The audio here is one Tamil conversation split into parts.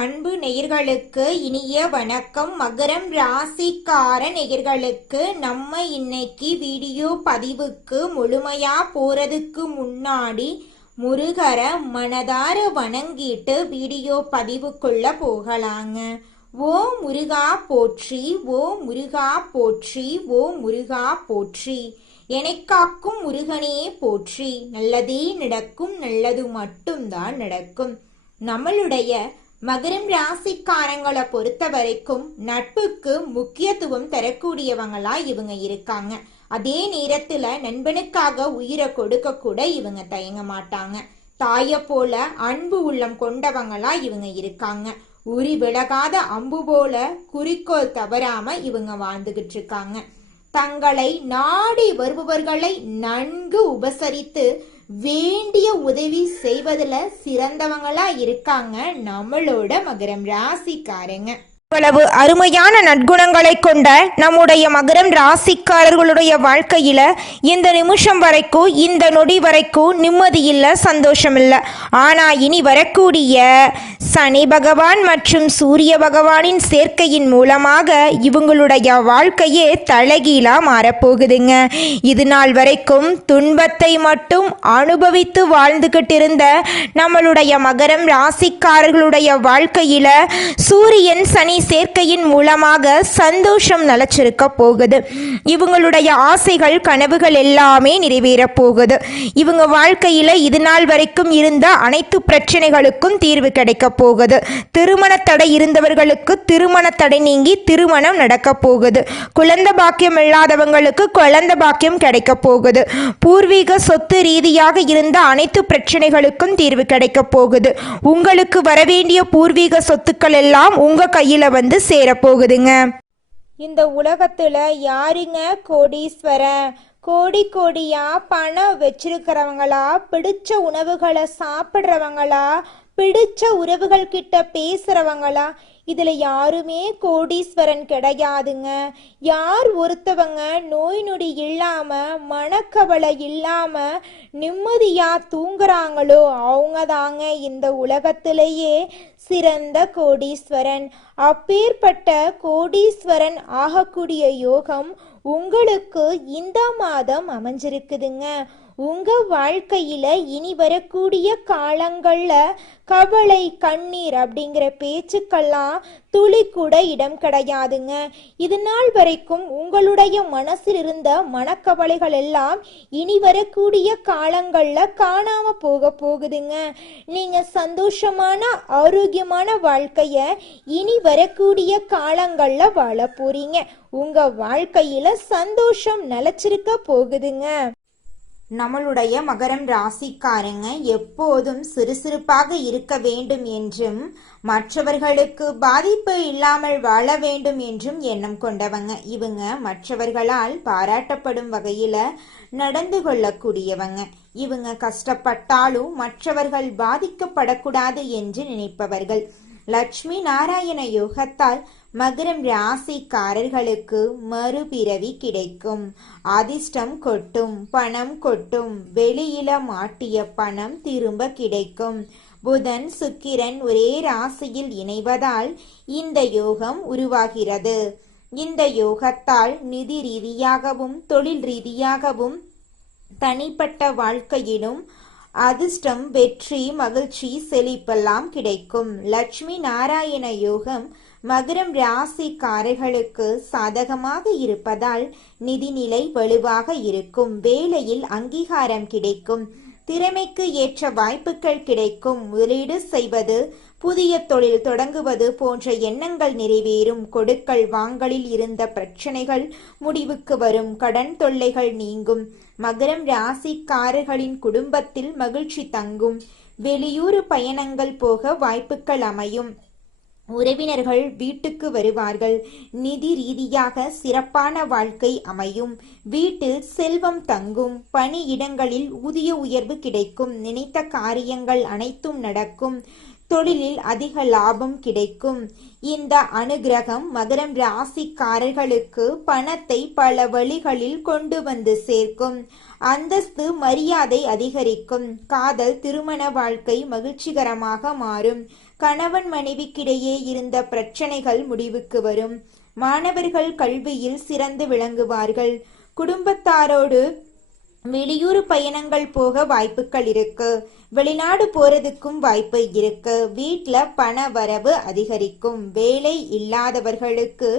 அன்பு நேயர்களுக்கு இனிய வணக்கம். மகரம் ராசிக்கார நேயர்களுக்கு நம்ம இன்னைக்கு வீடியோ பதிவுக்கு முழுமையா போறதுக்கு முன்னாடி முருகர மனதார வணங்கிட்டு வீடியோ பதிவுக்குள்ள போகலாங்க. ஓ முருகா போற்றி, ஓ முருகா போற்றி, ஓ முருகா போற்றி. எனக்காக்கும் முருகனே போற்றி. நல்லதே நடக்கும், நல்லது மட்டும்தான் நடக்கும். நம்மளுடைய மகரம் ராசிக்காரங்களை பொறுத்த வரைக்கும் நட்புக்கு முக்கியத்துவம் தரக்கூடியவங்களா இவங்க இருக்காங்க. அதே நேரத்துல நண்பனுக்காக உயிரை கொடுக்க கூட இவங்க தயங்க மாட்டாங்க. தாய போல அன்பு உள்ளம் கொண்டவங்களா இவங்க இருக்காங்க. உரி விலகாத அம்பு போல குறிக்கோள் தவறாம இவங்க வாழ்ந்துகிட்டு இருக்காங்க. தங்களை நாடி வருபவர்களை நன்கு உபசரித்து வேண்டிய உதவி செய்வதுல சிறந்தவங்களா இருக்காங்க நம்மளோட மகரம் ராசிக்காரங்க. இவ்வளவு அருமையான நற்குணங்களை கொண்ட நம்முடைய மகரம் ராசிக்காரர்களுடைய வாழ்க்கையில இந்த நிமிஷம் வரைக்கும், இந்த நொடி வரைக்கும் நிம்மதி இல்லை, சந்தோஷம் இல்லை. ஆனா இனி வரக்கூடிய சனி பகவான் மற்றும் சூரிய பகவானின் சேர்க்கையின் மூலமாக இவங்களுடைய வாழ்க்கையே தலைகீழா மாறப்போகுதுங்க. இது நாள் வரைக்கும் துன்பத்தை மட்டும் அனுபவித்து வாழ்ந்துகிட்டு இருந்த நம்மளுடைய மகரம் ராசிக்காரர்களுடைய வாழ்க்கையில சூரியன் சனி சேர்க்கையின் மூலமாக சந்தோஷம் நிலச்சிருக்க போகுது. இவங்களுடைய ஆசைகள் கனவுகள் எல்லாமே நிறைவேற போகுது. இவங்க வாழ்க்கையில இது நாள் வரைக்கும் இருந்த அனைத்து பிரச்சனைகளுக்கும் தீர்வு கிடைக்க போகுது. திருமண தடை இருந்தவர்களுக்கு திருமண தடை நீங்கி திருமணம் நடக்க போகுது. குழந்தை பாக்கியம் இல்லாதவங்களுக்கு குழந்தை பாக்கியம் கிடைக்க போகுது. பூர்வீக சொத்து ரீதியாக இருந்த அனைத்து பிரச்சனைகளுக்கும் தீர்வு கிடைக்க போகுது. உங்களுக்கு வரவேண்டிய பூர்வீக சொத்துக்கள் எல்லாம் உங்க கையில வந்து சேரப்போகுதுங்க. இந்த உலகத்துல யாருங்க கோடீஸ்வரன்? கோடி கோடியா பணம் வச்சிருக்கிறவங்களா, பிடிச்ச உணவுகளை சாப்பிட்றவங்களா, பிடிச்ச உறவுகள் கிட்ட பேசுறவங்களா? இதுல யாருமே கோடீஸ்வரன் கிடையாதுங்க. யார் ஒருத்தவங்க நோய் நொடி இல்லாம மனக்கவலை இல்லாம நிம்மதியா தூங்குறாங்களோ அவங்க தாங்க இந்த உலகத்திலேயே சிறந்த கோடீஸ்வரன். அப்பேற்பட்ட கோடீஸ்வரன் ஆகக்கூடிய யோகம் உங்களுக்கு இந்த மாதம் அமைஞ்சிருக்குதுங்க. உங்க வாழ்க்கையில இனி வரக்கூடிய காலங்கள்ல கவலை கண்ணீர் அப்படிங்கிற பேச்சுக்கெல்லாம் துளி கூட இடம் கிடையாதுங்க. இது நாள் வரைக்கும் உங்களுடைய மனசில் இருந்த மனக்கவலைகள் எல்லாம் இனி வரக்கூடிய காலங்கள்ல காணாம போகுதுங்க. நீங்க சந்தோஷமான ஆரோக்கியமான வாழ்க்கைய இனி வரக்கூடிய காலங்கள்ல வாழ போறீங்க. உங்க வாழ்க்கையில சந்தோஷம் நிலைச்சிருக்க போகுதுங்க. நம்மளுடைய மகரம் ராசிக்காரங்க எப்போதும் சுறுசுறுப்பாக இருக்க வேண்டும் என்றும் மற்றவர்களுக்கு பாதிப்பு இல்லாமல் வாழ வேண்டும் என்றும் எண்ணம் கொண்டவங்க. இவங்க மற்றவர்களால் பாராட்டப்படும் வகையில நடந்து கொள்ளக்கூடியவங்க. இவங்க கஷ்டப்பட்டாலும் மற்றவர்கள் பாதிக்கப்படக்கூடாது என்று நினைப்பவர்கள். லட்சுமி நாராயண யோகத்தால் மகரம் ராசிக்காரர்களுக்கு மறுபிறவி கிடைக்கும். அதிர்ஷ்டம் கொட்டும், பணம் கொட்டும். வெளியில மாட்டிய பணம் திரும்ப கிடைக்கும். புதன் சுக்கிரன் ஒரே ராசியில் இணைவதால் இந்த யோகம் உருவாகிறது. இந்த யோகத்தால் நிதி ரீதியாகவும் தொழில் ரீதியாகவும் தனிப்பட்ட வாழ்க்கையிலும் அதிர்ஷ்டம், வெற்றி, மகிழ்ச்சி, செழிப்பெல்லாம் கிடைக்கும். லட்சுமி நாராயண யோகம் மகரம் ராசிக்காரர்களுக்கு சாதகமாக இருப்பதால் நிதிநிலை வலுவாக இருக்கும். வேலையில் அங்கீகாரம் கிடைக்கும். திறமைக்கு ஏற்ற வாய்ப்புகள் கிடைக்கும். முதலீடு செய்வது, புதிய தொழில் தொடங்குவது போன்ற எண்ணங்கள் நிறைவேறும். கொடுக்கல் வாங்கலில் இருந்த பிரச்சனைகள் முடிவுக்கு வரும். கடன் தொல்லைகள் நீங்கும். மகரம் ராசிக்காரர்களின் குடும்பத்தில் மகிழ்ச்சி தங்கும். வெளியூர் பயணங்கள் போக வாய்ப்புகள் அமையும். உறவினர்கள் வீட்டுக்கு வருவார்கள். நிதி ரீதியாக சிறப்பான வாழ்க்கை அமையும். வீட்டில் செல்வம் தங்கும். பணியிடங்களில் ஊதிய உயர்வு கிடைக்கும். நினைத்த காரியங்கள் அனைத்தும் நடக்கும். தொழிலில் அதிக லாபம் கிடைக்கும். இந்த அனுகிரகம் மகரம் ராசிக்காரர்களுக்கு பணத்தை பல வழிகளில் கொண்டு வந்து சேர்க்கும். அந்தஸ்து மரியாதை அதிகரிக்கும். காதல் திருமண வாழ்க்கை மகிழ்ச்சிகரமாக மாறும். கணவன் மனைவிக்கிடையே இருந்த பிரச்சனைகள் முடிவுக்கு வரும். மாணவர்கள் கல்வியில் சிறந்து விளங்குவார்கள். குடும்பத்தாரோடு வெளியூர் பயணங்கள் போக வாய்ப்புகள் இருக்கு. வெளிநாடு போறதுக்கும் வாய்ப்பு இருக்கு. வீட்ல பண வரவு அதிகரிக்கும். வேலை இல்லாதவர்களுக்கு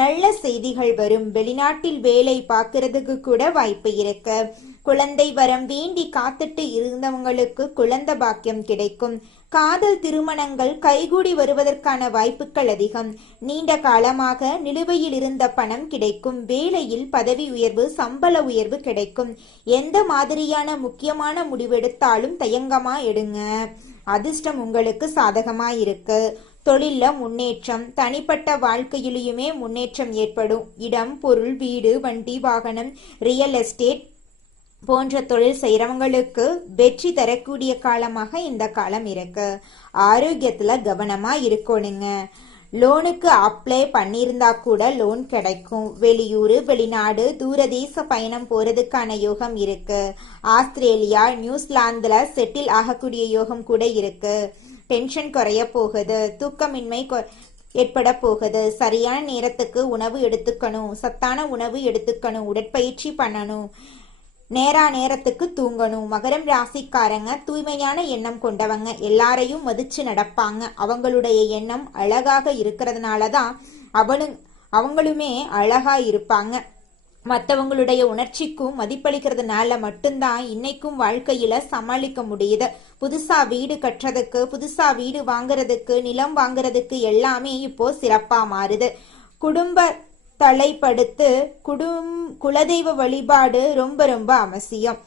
நல்ல செய்திகள் வரும். வெளிநாட்டில் வேலை பார்க்கறதுக்கு கூட வாய்ப்பு இருக்கு. குழந்தை வரம் வேண்டி காத்துட்டு இருந்தவங்களுக்கு குழந்தை பாக்கியம் கிடைக்கும். காதல் திருமணங்கள் கைகூடி வருவதற்கான வாய்ப்புகள் அதிகம். நீண்ட காலமாக நிலுவையில் இருந்த பணம் கிடைக்கும். வேலையில் பதவி உயர்வு, சம்பள உயர்வு கிடைக்கும். எந்த மாதிரியான முக்கியமான முடிவெடுத்தாலும் தயங்கமா எடுங்க. அதிர்ஷ்டம் உங்களுக்கு சாதகமா இருக்கு. தொழில்ல முன்னேற்றம். தனிப்பட்ட வாழ்க்கையிலுமே முன்னேற்றம் ஏற்படும். இடம், பொருள், வீடு, வண்டி, வாகனம், ரியல் எஸ்டேட் போன்ற தொழில் செய்யறவங்களுக்கு வெற்றி தரக்கூடிய காலமாக இந்த காலம் இருக்கு. ஆரோக்கியத்துல கவனமா இருக்கணுங்க. லோனுக்கு அப்ளை பண்ணியிருந்தா கூட லோன் கிடைக்கும். வெளியூர், வெளிநாடு, தூரதேச பயணம் போறதுக்கான யோகம் இருக்கு. ஆஸ்திரேலியா, நியூசிலாந்துல செட்டில் ஆகக்கூடிய யோகம் கூட இருக்கு. டென்ஷன் குறைய போகுது. தூக்கமின்மை ஏற்பட போகுது. சரியான நேரத்துக்கு உணவு எடுத்துக்கணும். சத்தான உணவு எடுத்துக்கணும். உடற்பயிற்சி பண்ணணும். நேரத்துக்கு தூங்கணும். மகரம் ராசிக்காரங்க தூய்மையான எண்ணம் கொண்டவங்க. எல்லாரையும் மதிச்சு நடப்பாங்க. அவங்களுடைய எண்ணம் அழகாக இருக்கிறதுனாலதான் அவங்களுமே அழகா இருப்பாங்க. மற்றவங்களுடைய உணர்ச்சிக்கும் மதிப்பளிக்கிறதுனால மட்டும்தான் இன்னைக்கும் வாழ்க்கையில சமாளிக்க முடியுது. புதுசா வீடு கட்டுறதுக்கு, புதுசா வீடு வாங்குறதுக்கு, நிலம் வாங்குறதுக்கு எல்லாமே இப்போ சிறப்பா மாறுது. குடும்ப தலைப்படுத்து குலதெய்வ வழிபாடு ரொம்ப ரொம்ப அவசியம்.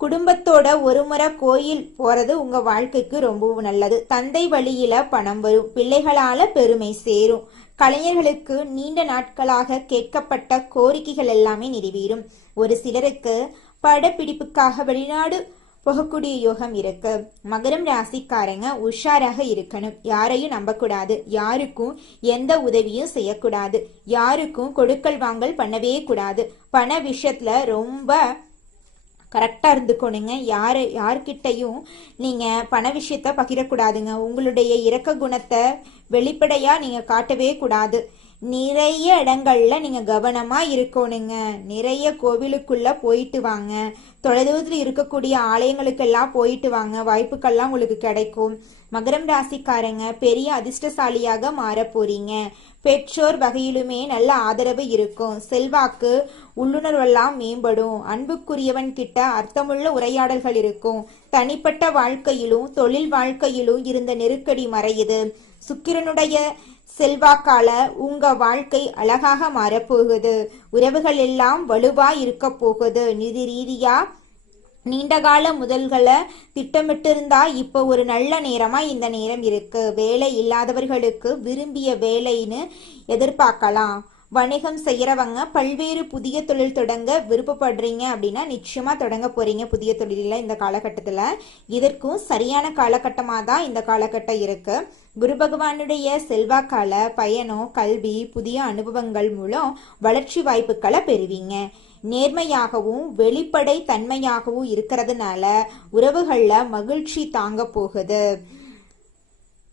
குடும்பத்தோட ஒரு முறை கோயில் போறது உங்க வாழ்க்கைக்கு ரொம்பவும் நல்லது. தந்தை வழியில பணம் வரும். பிள்ளைகளால பெருமை சேரும். கலைஞர்களுக்கு நீண்ட நாட்களாக கேட்கப்பட்ட கோரிக்கைகள் எல்லாமே நிறைவேறும். ஒரு சிலருக்கு படப்பிடிப்புக்காக வெளிநாடு போகக்கூடிய யோகம் இருக்கு. மகரம் ராசிக்காரங்க உஷாராக இருக்கணும். யாரையும் நம்பக்கூடாது. யாருக்கும் எந்த உதவியும் செய்யக்கூடாது. யாருக்கும் கொடுக்கல் வாங்கல் பண்ணவே கூடாது. பண விஷயத்துல ரொம்ப கரெக்டா இருந்துக்கணுங்க. யார்கிட்டையும் நீங்க பண விஷயத்த பகிரக்கூடாதுங்க. உங்களுடைய இரக்க குணத்தை வெளிப்படையா நீங்க காட்டவே கூடாது. நிறைய இடங்கள்ல நீங்க கவனமா இருக்கணுங்க. நிறைய கோவிலுக்குள்ள போயிட்டு வாங்க. தொலைதூரத்தில் இருக்கக்கூடிய ஆலயங்களுக்கெல்லாம் போயிட்டு வாங்க. வாய்ப்புகள்லாம் உங்களுக்கு கிடைக்கும். மகரம் ராசிக்காரங்க பெரிய அதிர்ஷ்டசாலியாக மாற போறீங்க. பெற்றோர் வகையிலுமே நல்ல ஆதரவு இருக்கும். செல்வாக்கு, உள்ளுணர்வெல்லாம் மேம்படும். அன்புக்குரியவன் கிட்ட அர்த்தமுள்ள உரையாடல்கள் இருக்கும். தனிப்பட்ட வாழ்க்கையிலும் தொழில் வாழ்க்கையிலும் இருந்த நெருக்கடி மறையுது. சுக்கிரனுடைய செல்வாக்கால உங்க வாழ்க்கை அழகாக மாறப்போகுது. உறவுகள் எல்லாம் வலுவா இருக்க போகுது. நிதி ரீதியா நீண்டகால முதல்களை திட்டமிட்டிருந்தா இப்போ ஒரு நல்ல நேரமா இந்த நேரம் இருக்கு. வேலை இல்லாதவர்களுக்கு விரும்பிய வேலைன்னு எதிர்பார்க்கலாம். வணிகம் செய்யறவங்க பல்வேறு புதிய தொழில் தொடங்க விருப்பப்படுறீங்க அப்படின்னா நிச்சயமா தொடங்க போறீங்க புதிய தொழில இந்த காலகட்டத்துல. இதற்கும் சரியான காலகட்டமா தான் இந்த காலகட்டம் இருக்கு. குரு பகவானுடைய செல்வாக்கால பயணம், கல்வி, புதிய அனுபவங்கள் மூலம் வளர்ச்சி வாய்ப்புகளை பெறுவீங்க. நேர்மையாகவும் வெளிப்படை தன்மையாகவும் இருக்கிறதுனால உறவுகள்ல மகிழ்ச்சி தாங்க போகுது.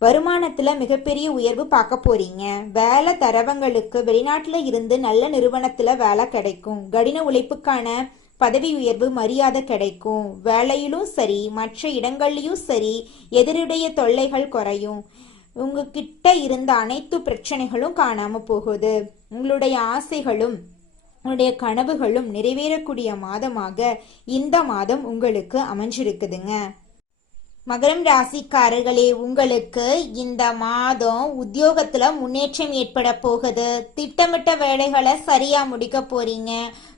வருமானத்துல மிகப்பெரிய உயர்வு பார்க்க போறீங்க. வேலை தரவங்களுக்கு வெளிநாட்டுல இருந்து நல்ல நிறுவனத்துல வேலை கிடைக்கும். கடின உழைப்புக்கான பதவி உயர்வு, மரியாதை கிடைக்கும். வேலையிலும் சரி மற்ற இடங்கள்லயும் சரி எதிரிடைய தொல்லைகள் குறையும். உங்ககிட்ட இருந்த அனைத்து பிரச்சனைகளும் காணாம போகுது. உங்களுடைய ஆசைகளும் உங்களுடைய கனவுகளும் நிறைவேறக்கூடிய மாதமாக இந்த மாதம் உங்களுக்கு அமைஞ்சிருக்குதுங்க. மகரம் ராசிக்காரர்களே, உங்களுக்கு இந்த மாதம் உத்தியோகத்துல முன்னேற்றம் ஏற்பட போகுது. திட்டமிட்ட வேலைகளை சரியா முடிக்க போறீங்க.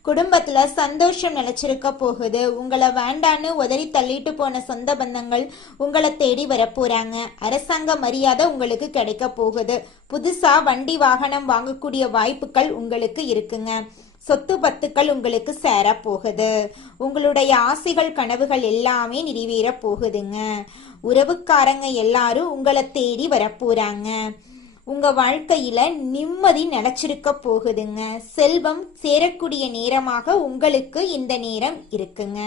குடும்பத்துல சந்தோஷம் நிலைச்சிருக்க போகுது. உங்களை வேண்டான்னு உதறி தள்ளிட்டு போன சொந்த பந்தங்கள் உங்களை தேடி வரப்போறாங்க. அரசாங்க மரியாதை உங்களுக்கு கிடைக்க போகுது. புதுசா வண்டி வாகனம் வாங்கக்கூடிய வாய்ப்புகள் உங்களுக்கு இருக்குங்க. சொத்து பத்துக்கள் உங்களுக்கு சேர போகுது. உங்களுடைய ஆசைகள், கனவுகள் எல்லாமே நிறைவேற போகுதுங்க. உறவுக்காரங்க எல்லாரும் உங்களை தேடி வரப்போறாங்க. உங்க வாழ்க்கையில நிம்மதி நிலைச்சிருக்க போகுதுங்க. செல்வம் சேரக்கூடிய நேரமாக உங்களுக்கு இந்த நேரம் இருக்குங்க.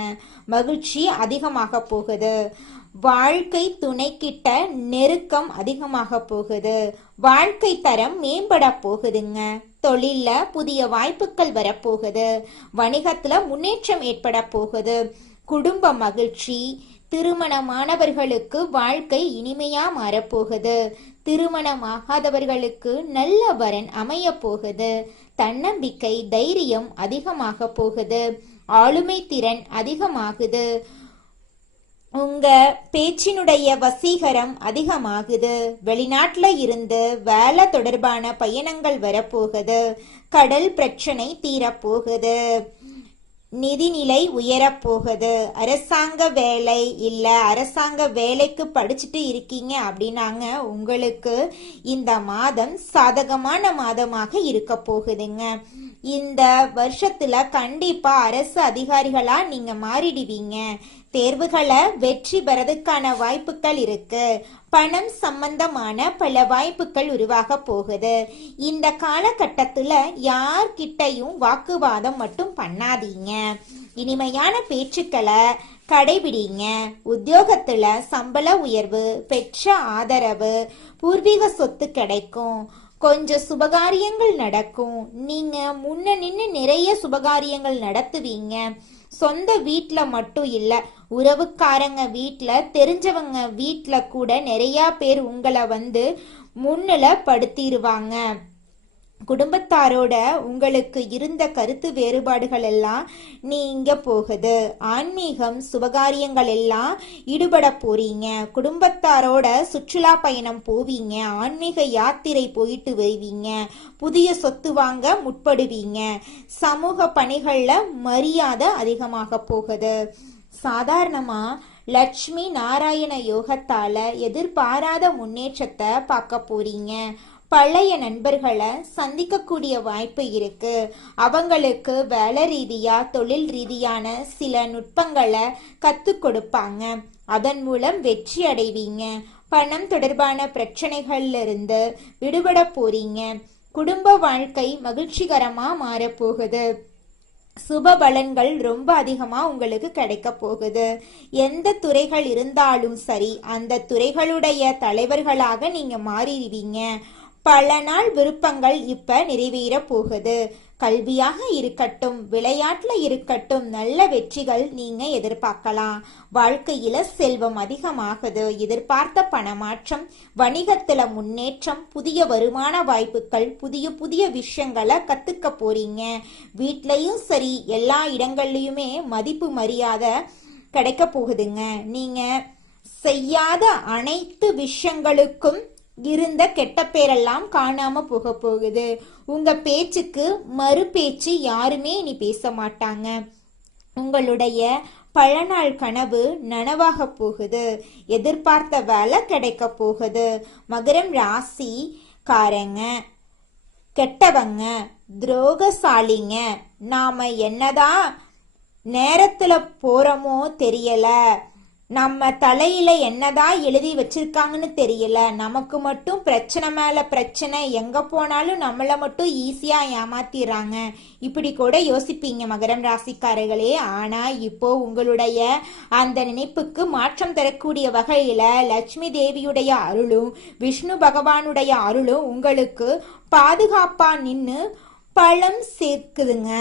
மகிழ்ச்சி அதிகமாக போகுது. வாழ்க்கை துணைக்கிட்ட நெருக்கம் அதிகமாக போகுது. வாழ்க்கை தரம் மேம்பட போகுதுங்க. தொழில்ல புதிய வாய்ப்புகள் வரப்போகுது. வணிகத்துல முன்னேற்றம் ஏற்பட போகுது. குடும்ப மகிழ்ச்சி. திருமணமானவர்களுக்கு வாழ்க்கை இனிமையா மாறப்போகுது. திருமணமாகாதவர்களுக்கு நல்ல வரன் அமைய போகுது. தன்னம்பிக்கை தைரியம் அதிகமாக போகுது. ஆளுமை திறன் அதிகமாகுது. உங்க பேச்சினுடைய வசீகரம் அதிகமாகுது. வெளிநாட்டுல இருந்து வேலை தொடர்பான பயணங்கள் வரப்போகுது. கடல் பிரச்சனை தீரப்போகுது. நிதிநிலை உயரப்போகுது. அரசாங்க வேலை இல்ல அரசாங்க வேலைக்கு படிச்சுட்டு இருக்கீங்க அப்படின்னாங்க உங்களுக்கு இந்த மாதம் சாதகமான மாதமாக இருக்க போகுதுங்க. இந்த வருஷத்துல கண்டிப்பா அரசு அதிகாரிகளா நீங்க மாறிடுவீங்க. தேர்வுகளை வெற்றி பெறதுக்கான வாய்ப்புகள் இருக்கு. பணம் சம்பந்தமான பல வாய்ப்புகள் உருவாக போகுது. இந்த காலகட்டத்துல யார்கிட்டையும் வாக்குவாதம் மட்டும் பண்ணாதீங்க. இனிமையான பேச்சுக்களை கடைபிடிங்க. உத்தியோகத்துல சம்பள உயர்வு, பெற்ற ஆதரவு, பூர்வீக சொத்து கிடைக்கும். கொஞ்சம் சுபகாரியங்கள் நடக்கும். நீங்க முன்ன நின்று நிறைய சுபகாரியங்கள் நடத்துவீங்க. சொந்த வீட்டுல மட்டும் இல்ல, உறவுக்காரங்க வீட்டுல, தெரிஞ்சவங்க வீட்டுல கூட நிறைய பேர் உங்களை முன்னில படுத்திடுவாங்க. குடும்பத்தாரோட உங்களுக்கு இருந்த கருத்து வேறுபாடுகள் எல்லாம் நீங்க போகுது. ஆன்மீகம் சுபகாரியங்கள் எல்லாம் ஈடுபட போறீங்க. குடும்பத்தாரோட சுற்றுலா பயணம் போவீங்க. ஆன்மீக யாத்திரை போயிட்டு வருவீங்க. புதிய சொத்து வாங்க முற்படுவீங்க. சமூக பணிகள்ல மரியாதை அதிகமாக போகுது. சாதாரணமா லட்சுமி நாராயண யோகத்தால எதிர்பாராத முன்னேற்றத்தை பார்க்க போறீங்க. பழைய நண்பர்களை சந்திக்கக்கூடிய வாய்ப்பு இருக்கு. அவங்களுக்கு வேலை ரீதியா தொழில் ரீதியான சில நுட்பங்களை கத்துக் கொடுப்பாங்க. அதன் மூலம் வெற்றி அடைவீங்க. பணம் தொடர்பான பிரச்சனைகள்ல இருந்து விடுபட போறீங்க. குடும்ப வாழ்க்கை மகிழ்ச்சிகரமா மாறப்போகுது. சுப பலன்கள் ரொம்ப அதிகமா உங்களுக்கு கிடைக்க போகுது. எந்த துறைகள் இருந்தாலும் சரி, அந்த துறைகளுடைய தலைவர்களாக நீங்க மாறிடுவீங்க. பல நாள் விருப்பங்கள் இப்ப நிறைவேற போகுது. கல்வியாக இருக்கட்டும், விளையாட்டுல இருக்கட்டும், நல்ல வெற்றிகள் நீங்க எதிர்பார்க்கலாம். வாழ்க்கையில செல்வம் அதிகமாகுது. எதிர்பார்த்த பணமாற்றம், வணிகத்துல முன்னேற்றம், புதிய வருமான வாய்ப்புகள், புதிய புதிய விஷயங்களை கத்துக்க போறீங்க. வீட்லயும் சரி, எல்லா இடங்கள்லயுமே மதிப்பு மரியாதை கிடைக்க போகுதுங்க. நீங்க செய்யாத அனைத்து விஷயங்களுக்கும் இருந்த கெட்ட பேரெல்லாம் காணாம போக போகுது. உங்க பேச்சுக்கு மறு பேச்சு யாருமே இனி பேச மாட்டாங்க. உங்களுடைய பல நாள் கனவு நனவாக போகுது. எதிர்பார்த்த வேலை கிடைக்க போகுது. மகரம் ராசிக்காரங்க கெட்டவங்க, துரோகசாலிங்க, நாம என்னதான் நேரத்துல போறோமோ தெரியல, நம்ம தலையில என்னதான் எழுதி வச்சிருக்காங்கன்னு தெரியல, நமக்கு மட்டும் பிரச்சனை மேல பிரச்சனை, எங்க போனாலும் நம்மள மட்டும் ஈஸியா ஏமாத்திடுறாங்க, இப்படி கூட யோசிப்பீங்க மகரம் ராசிக்காரர்களே. ஆனா இப்போ உங்களுடைய அந்த நினைப்புக்கு மாற்றம் தரக்கூடிய வகையில லட்சுமி தேவியுடைய அருளும் விஷ்ணு பகவானுடைய அருளும் உங்களுக்கு பாதுகாப்பா நின்னு பழம் சேர்க்குதுங்க.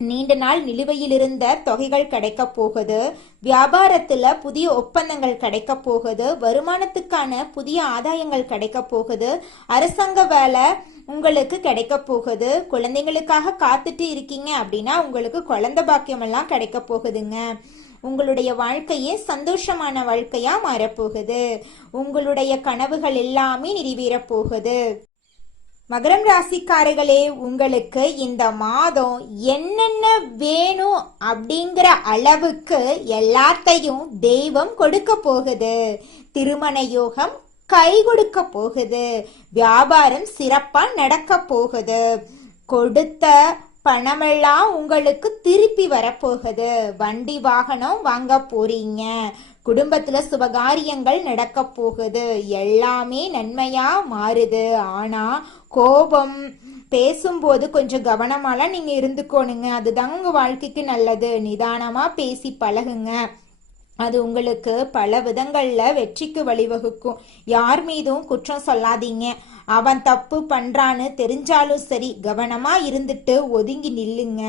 நீண்ட நாள் நிலுவையில் இருந்த தொகைகள் கிடைக்க போகுது. வியாபாரத்துல புதிய ஒப்பந்தங்கள் கிடைக்க போகுது. வருமானத்துக்கான புதிய ஆதாயங்கள் கிடைக்க போகுது. அரசாங்க வேலை உங்களுக்கு கிடைக்க போகுது. குழந்தைங்களுக்காக காத்துட்டு இருக்கீங்க அப்படின்னா உங்களுக்கு குழந்தை பாக்கியம் எல்லாம் கிடைக்க போகுதுங்க. உங்களுடைய வாழ்க்கையே சந்தோஷமான வாழ்க்கையா மாறப்போகுது. உங்களுடைய கனவுகள் எல்லாமே நிறைவேற போகுது. மகரம் ராசிக்காரர்களே, உங்களுக்கு இந்த மாதம் என்னென்ன வேணும் அப்படிங்கிற அளவுக்கு எல்லாத்தையும் தெய்வம் கொடுக்க போகுது. திருமண யோகம் கை கொடுக்க போகுது. வியாபாரம் சிறப்பா நடக்க போகுது. கொடுத்த பணமெல்லாம் உங்களுக்கு திருப்பி வரப்போகுது. வண்டி வாகனம் வாங்க போறீங்க. குடும்பத்துல சுபகாரியங்கள் நடக்க போகுது. எல்லாமே நன்மையா மாறுது. ஆனா கோபம் பேசும்போது கொஞ்சம் கவனமாலாம் நீங்க இருந்துக்கோணுங்க. அதுதாங்க உங்க வாழ்க்கைக்கு நல்லது. நிதானமா பேசி பழகுங்க. அது உங்களுக்கு பல விதங்கள்ல வெற்றிக்கு வழிவகுக்கும். யார் மீதும் குற்றம் சொல்லாதீங்க. அவன் தப்பு பண்றான்னு தெரிஞ்சாலும் சரி, கவனமா இருந்துட்டு ஒதுங்கி நில்லுங்க.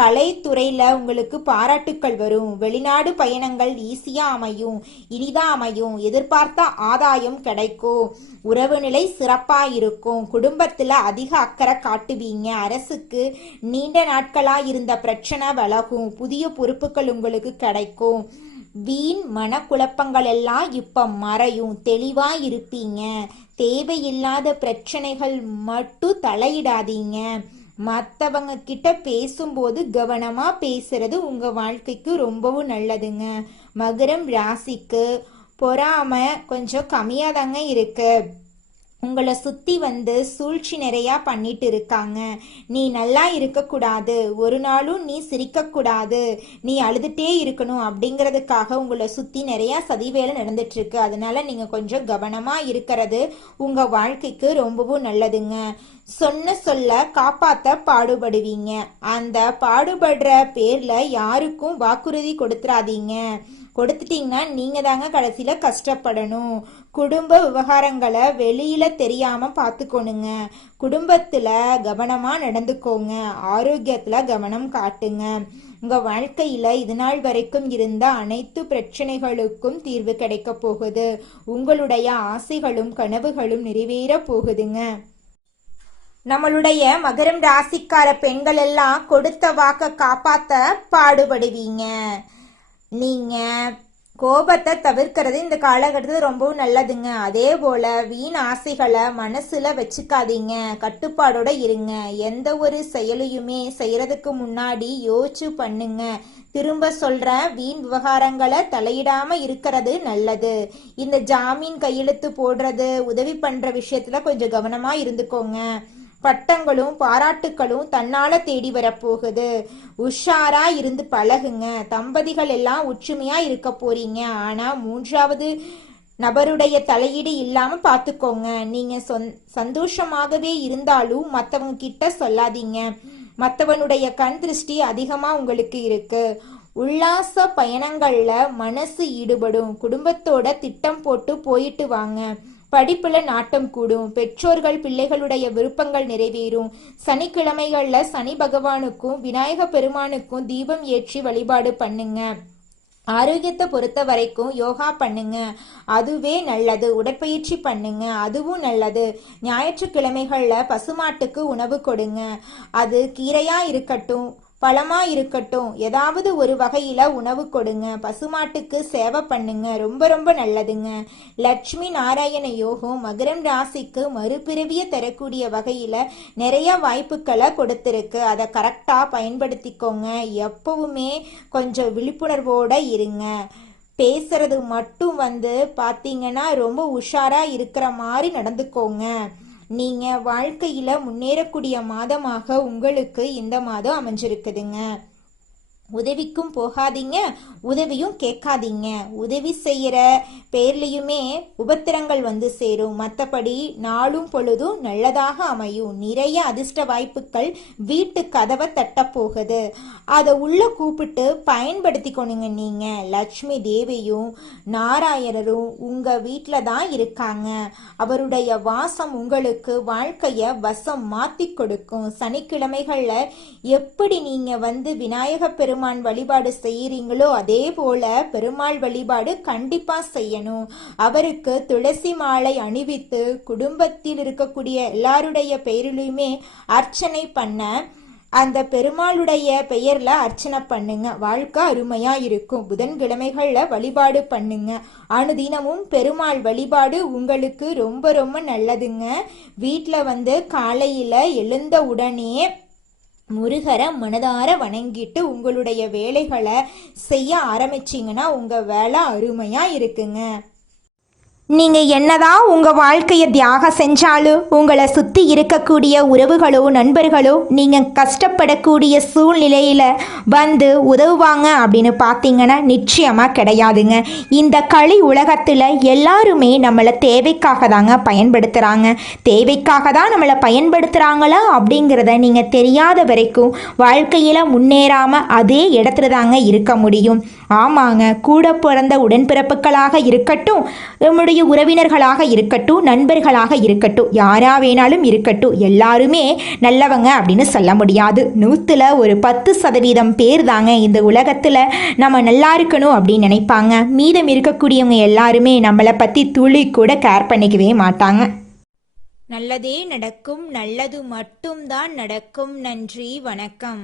கலைத்துறையில உங்களுக்கு பாராட்டுக்கள் வரும். வெளிநாடு பயணங்கள் ஈஸியா அமையும், இனிதா அமையும். எதிர்பார்த்த ஆதாயம் கிடைக்கும். உறவு நிலை சிறப்பா இருக்கும். குடும்பத்துல அதிக அக்கறை காட்டுவீங்க. அரசுக்கு நீண்ட நாட்களா இருந்த பிரச்சனை விலகும். புதிய பொறுப்புகள் உங்களுக்கு கிடைக்கும். வீண் மனக்குழப்பங்கள் எல்லாம் இப்ப மறையும். தெளிவா இருப்பீங்க. தேவையில்லாத பிரச்சனைகள் மட்டும் தலையிடாதீங்க. மற்றவங்க கிட்ட பேசும்போது கவனமா பேசுறது உங்க வாழ்க்கைக்கு ரொம்பவும் நல்லதுங்க. மகரம் ராசிக்கு பொறாமை கொஞ்சம் கம்மியா தாங்க இருக்கு. உங்களை சுத்தி சூழ்ச்சி நிறையா பண்ணிட்டு இருக்காங்க. நீ நல்லா இருக்கக்கூடாது, ஒரு நாளும் நீ சிரிக்கக்கூடாது, நீ அழுதுட்டே இருக்கணும் அப்படிங்கிறதுக்காக உங்களை சுத்தி நிறைய சதிவேலை நடந்துட்டு இருக்கு. அதனால நீங்க கொஞ்சம் கவனமா இருக்கிறது உங்க வாழ்க்கைக்கு ரொம்பவும் நல்லதுங்க. சொன்ன சொல்ல காப்பாத்த பாடுபடுவீங்க. அந்த பாடுபடுற பேர்ல யாருக்கும் வாக்குறுதி கொடுத்துறாதீங்க. கொடுத்துட்டீங்கன்னா நீங்க தாங்க கடைசியில கஷ்டப்படணும். குடும்ப விவகாரங்களை வெளியில தெரியாம பார்த்துக்கணுங்க. குடும்பத்துல கவனமா நடந்துக்கோங்க. ஆரோக்கியத்துல கவனம் காட்டுங்க. உங்க வாழ்க்கையில இது நாள் வரைக்கும் இருந்த அனைத்து பிரச்சனைகளுக்கும் தீர்வு கிடைக்க போகுது. உங்களுடைய ஆசைகளும் கனவுகளும் நிறைவேற போகுதுங்க. நம்மளுடைய மகரம் ராசிக்கார பெண்கள் எல்லாம் கொடுத்த வாக்க காப்பாத்த பாடுபடுவீங்க. நீங்க கோபத்தை தவிர்க்கிறது இந்த காலகட்டத்தில் ரொம்பவும் நல்லதுங்க. அதே போல வீண் ஆசைகளை மனசுல வச்சுக்காதீங்க. கட்டுப்பாடோட இருங்க. எந்த ஒரு செயலையுமே செய்யறதுக்கு முன்னாடி யோசிச்சு பண்ணுங்க. திரும்ப சொல்ற, வீண் விவகாரங்களை தலையிடாம இருக்கிறது நல்லது. இந்த ஜாமீன் கையெழுத்து போடுறது, உதவி பண்ற விஷயத்துல கொஞ்சம் கவனமா இருந்துக்கோங்க. பட்டங்களும் பாராட்டுக்களும் தன்னால தேடி வரப்போகுது. உஷாரா இருந்து பழகுங்க. தம்பதிகள் எல்லாம் ஒற்றுமையா இருக்க போறீங்க. ஆனா மூன்றாவது நபருடைய தலையீடு இல்லாம பாத்துக்கோங்க. நீங்க சந்தோஷமாகவே இருந்தாலும் மத்தவங்க கிட்ட சொல்லாதீங்க. மத்தவனுடைய கண் திருஷ்டி அதிகமா உங்களுக்கு இருக்கு. உல்லாச பயணங்கள்ல மனசு ஈடுபடும். குடும்பத்தோட திட்டம் போட்டு போயிட்டு வாங்க. படிப்புல நாட்டம் கூடும். பெற்றோர்கள் பிள்ளைகளுடைய விருப்பங்கள் நிறைவேறும். சனிக்கிழமைகள்ல சனி பகவானுக்கும் விநாயக பெருமானுக்கும் தீபம் ஏற்றி வழிபாடு பண்ணுங்க. ஆரோக்கியத்தை பொறுத்த வரைக்கும் யோகா பண்ணுங்க, அதுவே நல்லது. உடற்பயிற்சி பண்ணுங்க, அதுவும் நல்லது. ஞாயிற்றுக்கிழமைகள்ல பசுமாட்டுக்கு உணவு கொடுங்க. அது கீரையா இருக்கட்டும், பழமா இருக்கட்டும், ஏதாவது ஒரு வகையில உணவு கொடுங்க. பசுமாட்டுக்கு சேவை பண்ணுங்க, ரொம்ப ரொம்ப நல்லதுங்க. லட்சுமி நாராயண யோகம் மகரம் ராசிக்கு மறுபிறவிய தரக்கூடிய வகையில நிறைய வாய்ப்புகளை கொடுத்திருக்கு. அதை கரெக்டா பயன்படுத்திக்கோங்க. எப்பவுமே கொஞ்சம் விழிப்புணர்வோட இருங்க. பேசுறது மட்டும் பாத்தீங்கன்னா ரொம்ப உஷாரா இருக்கிற மாதிரி நடந்துக்கோங்க. நீங்க வாழ்க்கையில முன்னேறக்கூடிய மாதமாக உங்களுக்கு இந்த மாதம் அமைஞ்சிருக்குதுங்க. உதவிக்கும் போகாதீங்க, உதவியும் கேட்காதீங்க. உதவி செய்யற பேர்லயுமே உபத்திரங்கள் சேரும். மற்றபடி நாளும் பொழுதும் நல்லதாக அமையும். நிறைய அதிர்ஷ்ட வாய்ப்புகள் வீட்டு கதவை தட்ட போகுது. அதை உள்ள கூப்பிட்டு பயன்படுத்திக்கணுங்க. நீங்க லட்சுமி தேவியும் நாராயணரும் உங்க வீட்டில தான் இருக்காங்க. அவருடைய வாசம் உங்களுக்கு வாழ்க்கைய வசம் மாத்தி கொடுக்கும். சனிக்கிழமைகள்ல எப்படி நீங்க விநாயக பெருமாள் வழிபாடு செய்யறீங்களோ அதே போல பெருமாள் வழிபாடு கண்டிப்பா செய்யணும். அவருக்கு துளசி மாலை அணிவித்து குடும்பத்தில் இருக்கக்கூடிய எல்லாருடைய பெயரிலுமே அர்ச்சனை பண்ண, அந்த பெருமாளுடைய பெயர்ல அர்ச்சனை பண்ணுங்க. வாழ்க்கை அருமையா இருக்கும். புதன்கிழமைகள்ல வழிபாடு பண்ணுங்க. அனுதினமும் பெருமாள் வழிபாடு உங்களுக்கு ரொம்ப ரொம்ப நல்லதுங்க. வீட்டுல காலையில எழுந்த உடனே முருகரை மனதார வணங்கிட்டு உங்களுடைய வேலைகளை செய்ய ஆரம்பிச்சிங்கன்னா உங்க வேலை அருமையா இருக்குங்க. நீங்க என்னதான் உங்க வாழ்க்கையை தியாகம் செஞ்சாலும் உங்களை சுத்தி இருக்கக்கூடிய உறவுகளோ நண்பர்களோ நீங்க கஷ்டப்படக்கூடிய சூழ்நிலையில உதவுவாங்க அப்படின்னு பார்த்தீங்கன்னா நிச்சயமா கிடையாதுங்க. இந்த களி உலகத்துல எல்லாருமே நம்மளை தேவைக்காக தாங்க பயன்படுத்துறாங்க. தேவைக்காக தான் நம்மளை பயன்படுத்துறாங்களா அப்படிங்கிறத நீங்க தெரியாத வரைக்கும் வாழ்க்கையில முன்னேறாம அதே இடத்துல தாங்க இருக்க முடியும். ஆமாங்க, கூட பிறந்த உடன்பிறப்புகளாக இருக்கட்டும், நம்முடைய உறவினர்களாக இருக்கட்டும், நண்பர்களாக இருக்கட்டும், யாரா வேணாலும் இருக்கட்டும், எல்லாருமே நல்லவங்க அப்படின்னு சொல்ல முடியாது. 100ல் ஒரு 10% பேர் தாங்க இந்த உலகத்தில் நம்ம நல்லா இருக்கணும் அப்படின்னு நினைப்பாங்க. மீதம் இருக்கக்கூடியவங்க எல்லாருமே நம்மளை பற்றி துளி கூட கேர் பண்ணிக்கவே மாட்டாங்க. நல்லதே நடக்கும், நல்லது மட்டும்தான் நடக்கும். நன்றி, வணக்கம்.